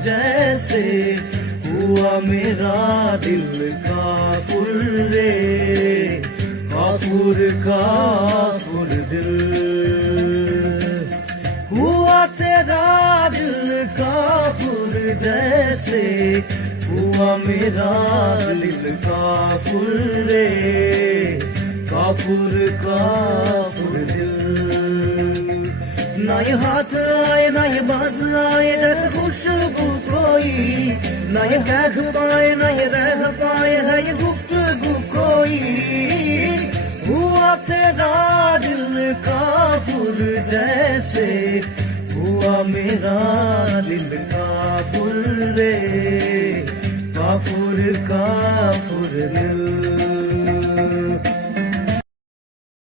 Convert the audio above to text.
जैसे हुआ मेरा दिल काफुर रे, काफुर काफुर दिल। हुआ तेरा दिल काफुर जैसे हुआ मेरा दिल काफुर रे, काफुर काफुर दिल। ना ये हाथ आए ना ये बाज आए जैसे खुशबू कोई, ना ये कह पाए ना ये रह पाए है ये गुफ्तगू कोई। हुआ तेरा दिल काफुर जैसे हुआ मेरा दिल काफुर रे, काफुर काफुर दिल।